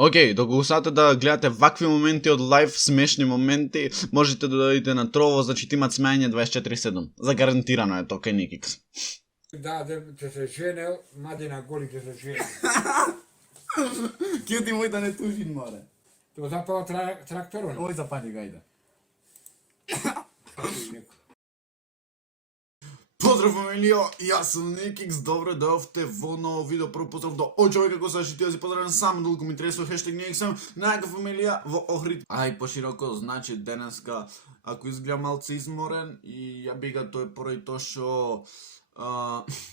Океј, доколку сакате да гледате вакви моменти од лайв, смешни моменти, можете да дојдете на Trovo, значи имат смеење 24/7. Загарантирано е тоа кај Никикс. Да, те се женел, Мадина Голи те се женел. Ке ти мој да не тужин, море. Тоа запала тракторон. Ој запали га иде. Поздрав, фамилија, јас сум Никикс, добре дојавте во ново видео. Прво поздрав до човек како саши, ти да си поздравам само долго ми тресува хештег Никиксам, најака фамилија во Охрид. Ај пошироко, значи денеска, ако изгледам малце изморен и ја бига тој поради тоа што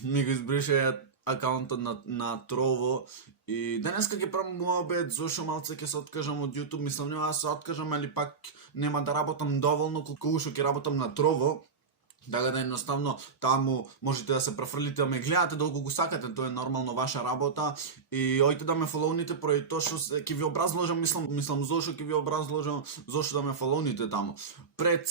ми го избрише акаунтот на Trovo и денеска ќе правам муабет зошто малце ќе се откажам од YouTube, мислам нема да се откажам, али пак нема да работам доволно колку што ќе работам на Trovo. Така да едноставно таму можете да се префрлите да ме гледате доколку сакате, тоа е нормално ваша работа и ојте да ме фолоуните поради тоа што ќе ви образложам, мислам зошто ќе ви образложам, зошто да ме фолоуните таму. Пред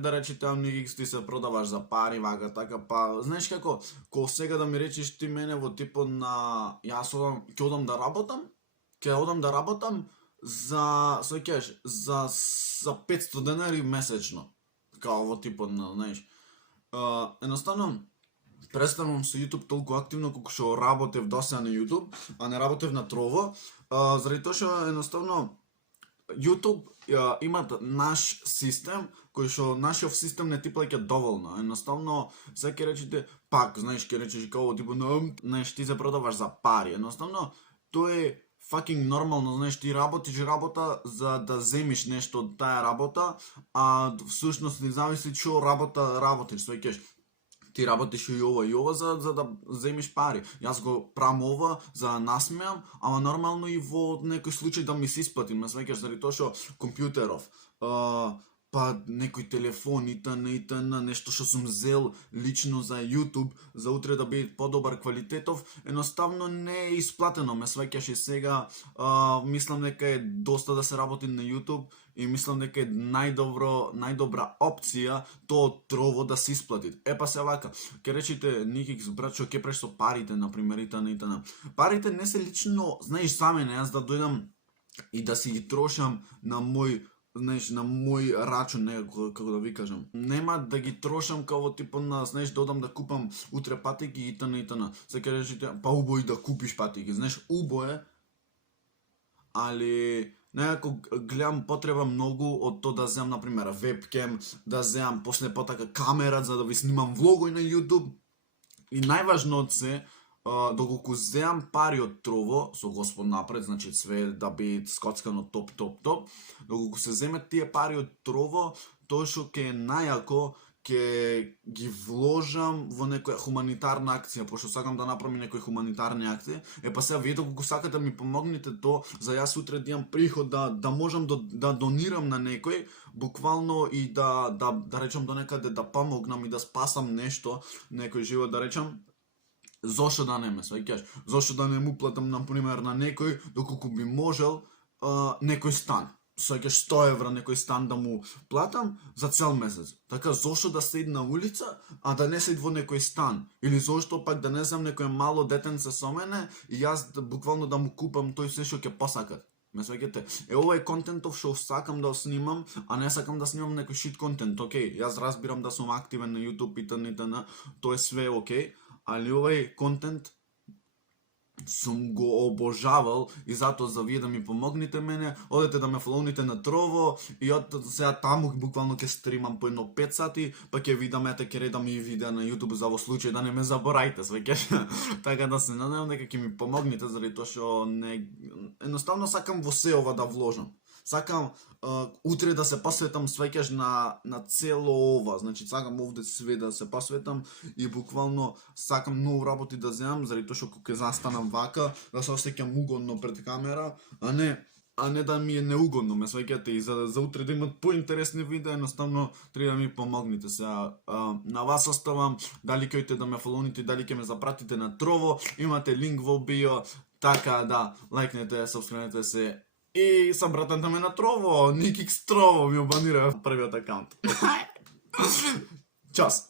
да речете Никикс ти се продаваш за пари, вака така, па знаеш како, кога сега да ми речеш ти мене во типот на јас ќе одам да работам за за 500 денари месечно. Као во типот на, знаеш. Едноставно, престанувам со YouTube толку активно колку што работев досега на YouTube, а не работев на Trovo, заради тоа што едноставно YouTube имат наш систем, кој што нашиот систем не ти плаќа доволно. Едноставно, сега ќе речете, пак, знаеш, ќе речеш као типот на, знаеш, ти се продаваш за пари. Едноставно, тоа е fucking нормално, знаеш, ти работиш работа за да земиш нешто од таа работа, а всушност не зависи што работа работиш, сваќаш. Ти работиш и ова за да земиш пари. Јас го правам ова за да насмеам, ама нормално и во некој случај да ми се исплати, ме сваќаш, заради тоа што компјутеров, па некој телефон, итн, нешто што сум зел лично за YouTube, за утре да биде подобар квалитетов, едноставно не е исплатено, ме сваќаш и сега мислам дека е доста да се работи на YouTube и мислам дека е најдобра опција тоа од Trovo да се исплати. Епа се вака, ке речите Никикс брат што ќе преш со парите, например, итн. Парите не се лично, знаеш, за мене, јас да дојдам и да си ги трошам на мој, знаеш, на мој рачун, како да ви кажам. Нема да ги трошам како во типот на, знаеш, да одам да купам утре патики и итн. Се ќе речете, па убо и да купиш патики, знаеш, убо е, али некако гледам потреба многу од тоа да земам, например, вебкем, да земам после потака камера за да ви снимам влогој на YouTube. И најважно од се, доколку земам пари од Trovo, со Господ напред, значи све да би скоцкано топ, доколку се земат тие пари од Trovo, тоа што ќе е најако, ќе ги вложам во некоја хуманитарна акција, пошто сакам да направам некои хуманитарни акции. Епа сега вие доколку сакате да ми помогнете тоа, за јас утре да имам приход, да можам да донирам на некој, буквално и да речам до некаде да помогнам и да спасам нешто, некој живот да речам. Зошто да не ме сваќаш? Зошто да не му платам, например, на некој, доколку би можел некој стан. Сваќаш 100 евра некој стан да му платам за цел месец. Така, зошто да седи на улица, а да не седи во некој стан? Или зошто пак да не знам некој мало детенце со мене и јас буквално да му купам тој се што ќе посакат? Ме сваќате? Ова е контентов што сакам да снимам, а не сакам да снимам некој шит контент. Океј, јас разбирам да сум активен на YouTube итн, тоа е све океј, али овај контент сум го обожавал и затоа за вие да ми помогнете мене, одете да ме фолоуните на Trovo и од сега таму буквално ќе стримам по едно 5 сати, па ќе видаме, ќе редам и видеа на YouTube за во случај да не ме заборајте, сваќаш. Така да се надевам дека ќе ми помогнете, заради тоа што едноставно сакам во се ова да вложам. Сакам утре да се посветам, сваќаш, на цело ова, значи сакам овде све да се посветам и буквално сакам многу работи да земам, заради тоа што кога ќе застанам вака, да се осеќам угодно пред камера, а не да ми е неугодно, ме сваќате, и за утре да имат поинтересни видеа, едноставно треба да ми помогнете. Сега на вас оставам, дали ќе да ме фолоуните, дали ќе ме запратите на Trovo, имате линк во био, така да лајкнете, сабскрајбнете се. И собратете ме на Trovo, Никикс Trovo ми обанира првиот акаунт. Час!